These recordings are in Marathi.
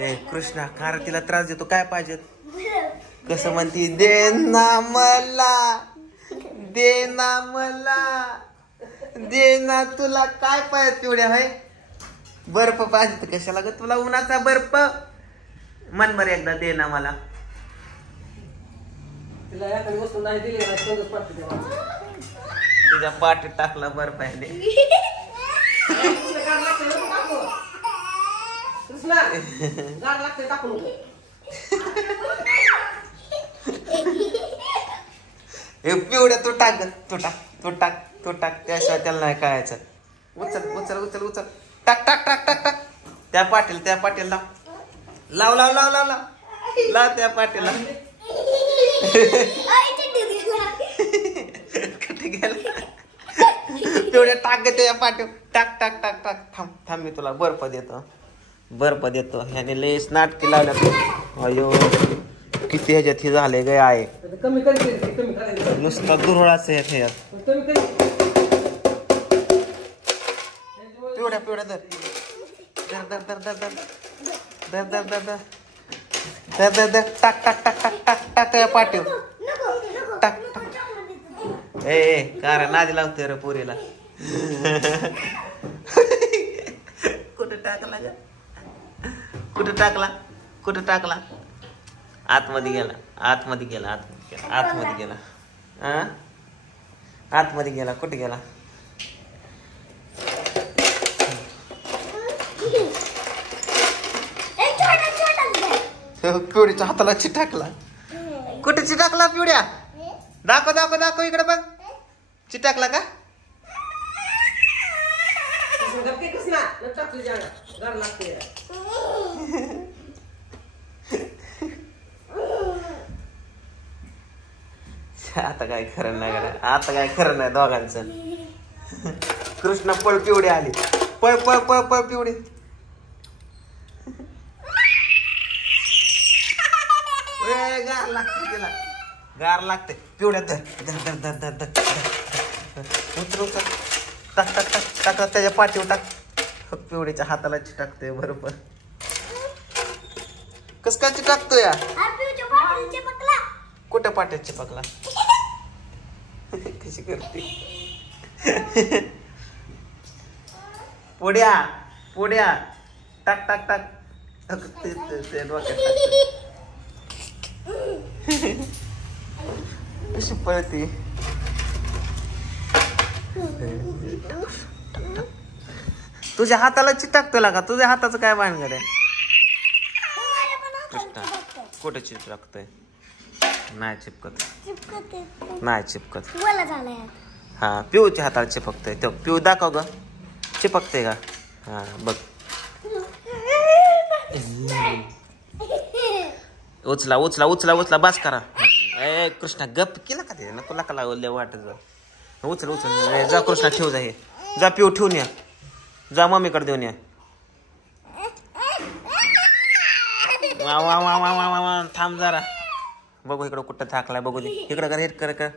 ए कृष्णा कार तिला त्रास देतो काय पाहिजे कसं म्हणती दे ना मला दे ना मला दे ना तुला काय पाहिजे पिवड्या भाई बर्फ पाहिजे तर कशाला ग तुला उन्हाचा बर्फ मन बरं एकदा दे ना मला तुझ्या पाठीत टाकला बर्फ आहे पिवड्या तू टाक तू टाक तू टाक तू टाक त्याशिवाय त्याला नाही कळायचं उचल उचल उचल उचल टाक टाक टाक टाक टाक त्या पाटील लाव लाव लाव लाव लाव लाव लाव त्या पाटीला कुठे गेला पिवड्या टाक ग त्या पाटील टाक टाक टाक टाक थांब थांब मी तुला बर्फ देतो ह्याने लयच नाटकी लावल्या अयो किती ह्याच्यात हे झाले गे आहे नुसता दुरळाच आहे ह्याच्यात पिवड्या धर टाक टाक टाक टाक टाक टाक या पाठीव टाक टाक ए कारण नादी लावतोय रे पोरीला कुठं टाकला आतमध्ये गेला कुठे गेला पिवड्याच्या हाताला चिटाकला कुठे चिटाकला पिवड्या दाखव इकडे बघ चिटाकला का आता काय खरं नाही दोघांचं कृष्ण पळ पिवडी आली पळ पळ पळ पळ पिवडी गार लागते पिवड्या धर उतर टाक टाक टाक टाक त्याच्या पाठीवर टाक पिवडीच्या हाताला चिटाकतोय बरोबर कस काय चिटाकतोय या कुठं पाठ्यात चिपकला कशी करते पुड्या टाक टाक टाक कशी पळते तुझ्या हाताला चिटकतो का तुझ्या हाताचं काय भानगड आहे कुठे चिटकतोय नाही चिपकत हा पिऊच्या हाताला चिपकतोय तो पिऊ दाखव ग चिपकते का हा बघ उचला उचला उचला उचला बास करा ए कृष्णा गप केला का ते ना तुला का लागले वाटत उचल उचल जा कृष्णा ठेव जा हे जा पिऊ ठेवून या जा मम्मीकडे देऊन या वा वा वा वा वा वा थांब जरा बघू इकडं कुठं थाकलाय बघू दे इकडं कर हेट कर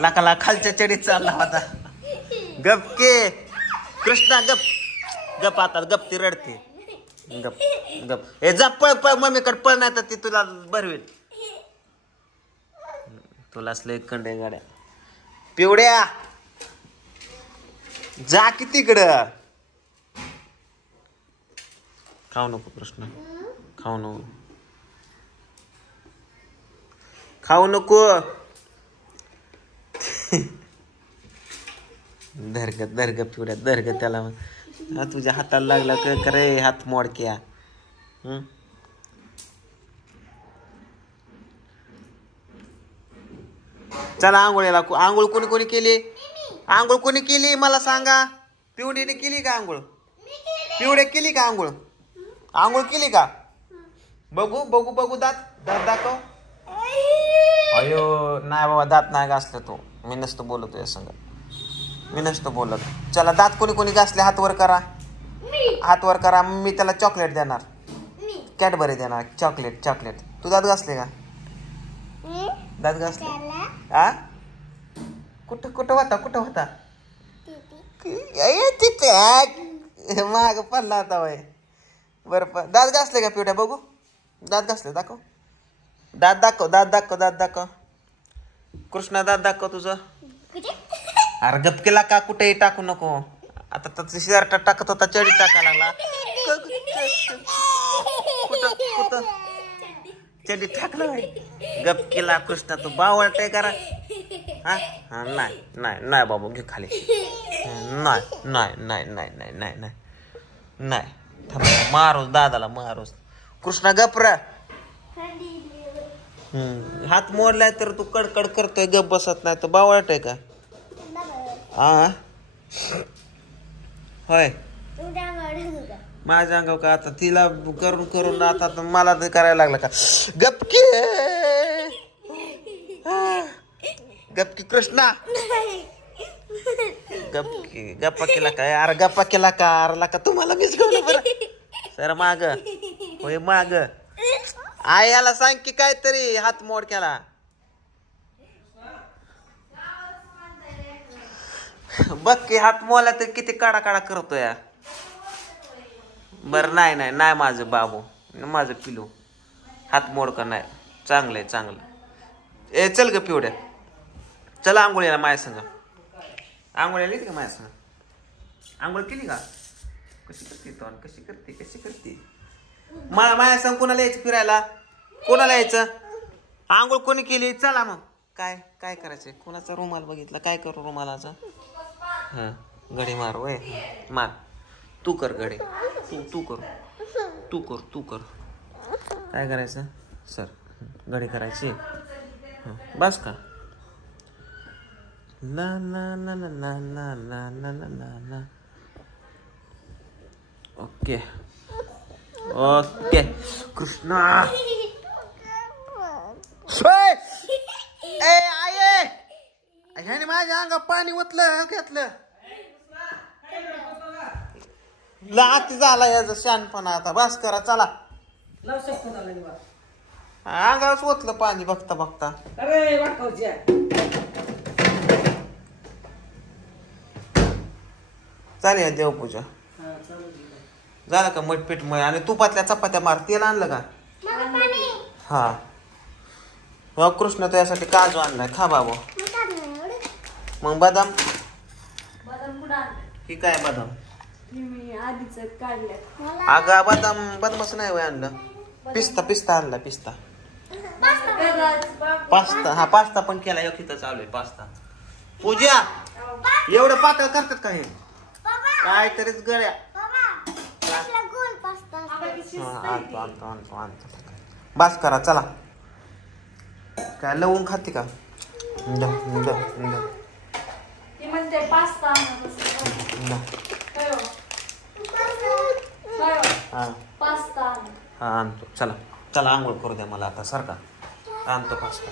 लाकाला खालच्या चढीत चालला होता गप के कृष्णा गप आता गप ती रडते गप ए जा पळ पळ मम्मीकडे पळ नाही तर ती तुला भरवेल तुला असले कंडे गाड्या पिवड्या जा की तिकडं खाऊ नको कृष्ण खाऊ नको धरग पिवड्या धरग त्याला तुझ्या हाताला लागला करे हात मोडक्या चला आंघोळीला आंघोळ कोणी केली मला सांगा पिवडीने केली का आंघोळ पिवड्या केली का आंघोळ केली का बघू दात दाखव अयो नाही बाबा दात नाही घासले तो मी नसतो बोलतो या संग मी नसतो बोलत चला दात कोणी घासले हात वर करा मी त्याला चॉकलेट देणार कॅडबरी देणार चॉकलेट तू दात घासले का दात घासले आ कुठं होता माग पडला आता वय. बरं दात घासले का पिवट्या बघू. दात घासले दाखव. दात दाखव दात दाखव दात दाखव. कृष्णा दात दाखव तुझं. अरे गप केला का कुठेही टाकू नको. आता तर शिराटा टाकत होता चढी टाकायला लागला. कुठं चढी टाकला गप केला कृष्णा तू बावळते करा. हा नाही नाही नाही बाबू घे खाली. नाही नाही नाही नाही नाही नाही नाही नाही थांब मारूस दादाला मारूस. कृष्णा गपरा. हात मोडलाय तर तू कडकड करतोय गप बसत नाही तर बावळट आहे का. हा होय माझ्या अंगावर का आता तिला करून करून आता मला ते करायला लागला का. गपकी गपकी कृष्णा गपकी गप्पा केला का. अरे गप्पा केला का. अरला का तुम्हाला मीच घेऊन बरं सर माग होय माग. आई याला सांग की काहीतरी हात मोड केला. बघ की हात मोडला तर किती काढा काढा करतोय. बर नाही नाही नाही माझं बाबू माझं पिलू हात मोड का नाही. चांगलंय चांगलं. ए चल ग पिवड्या चला आंघोळीला माझ्या संग. आंघोळीला येते का माझ्या संग. आंघोळ केली का. कशी करते तो कशी करते कशी करते. मला माझ्या संग कोणाला यायचं फिरायला. कोणाला यायचं. आंघोळ कोणी केली. चला मग काय काय करायचंय. कोणाचा रुमाल बघितला काय करू रुमालाचा. हा गडी मार वय मार. तू कर गडे. तू कर तू कर तू कर. काय करायचं सर गडी करायची. बस का. ला ला ला ला ला ला ला ला ला ला. Okay okay Krishna. ए आये ह्याने माझ्या अंगा पाणी ओतलं घेतलं. लाती झाला याचा शानपणा आता बस करा चला. अंगावरच ओतलं पाणी बघता बघता. चालेल देवपूजा झालं का. मटपीठ मळ आणि तुपातल्या चपात्या मार. तेल आणलं का. हा मग कृष्ण तुझ्यासाठी काजू आणलाय खा बाबू. मग बदाम ही काय बदाम. अगं बदामच नाही वय आणलं. पिस्ता पिस्ता आणला पिस्ता. पास्ता हा पास्ता पण केला. एक इथं चालू आहे पास्ता. पूजा एवढं पातळ करतात का हे काय तरीच गळ्या. आणतो आणतो आणतो आणतो. बस करा चला. काय लवून खाते का. हा आणतो चला चला आंघोळ करू द्या मला आता सारखा. आणतो पास्ता.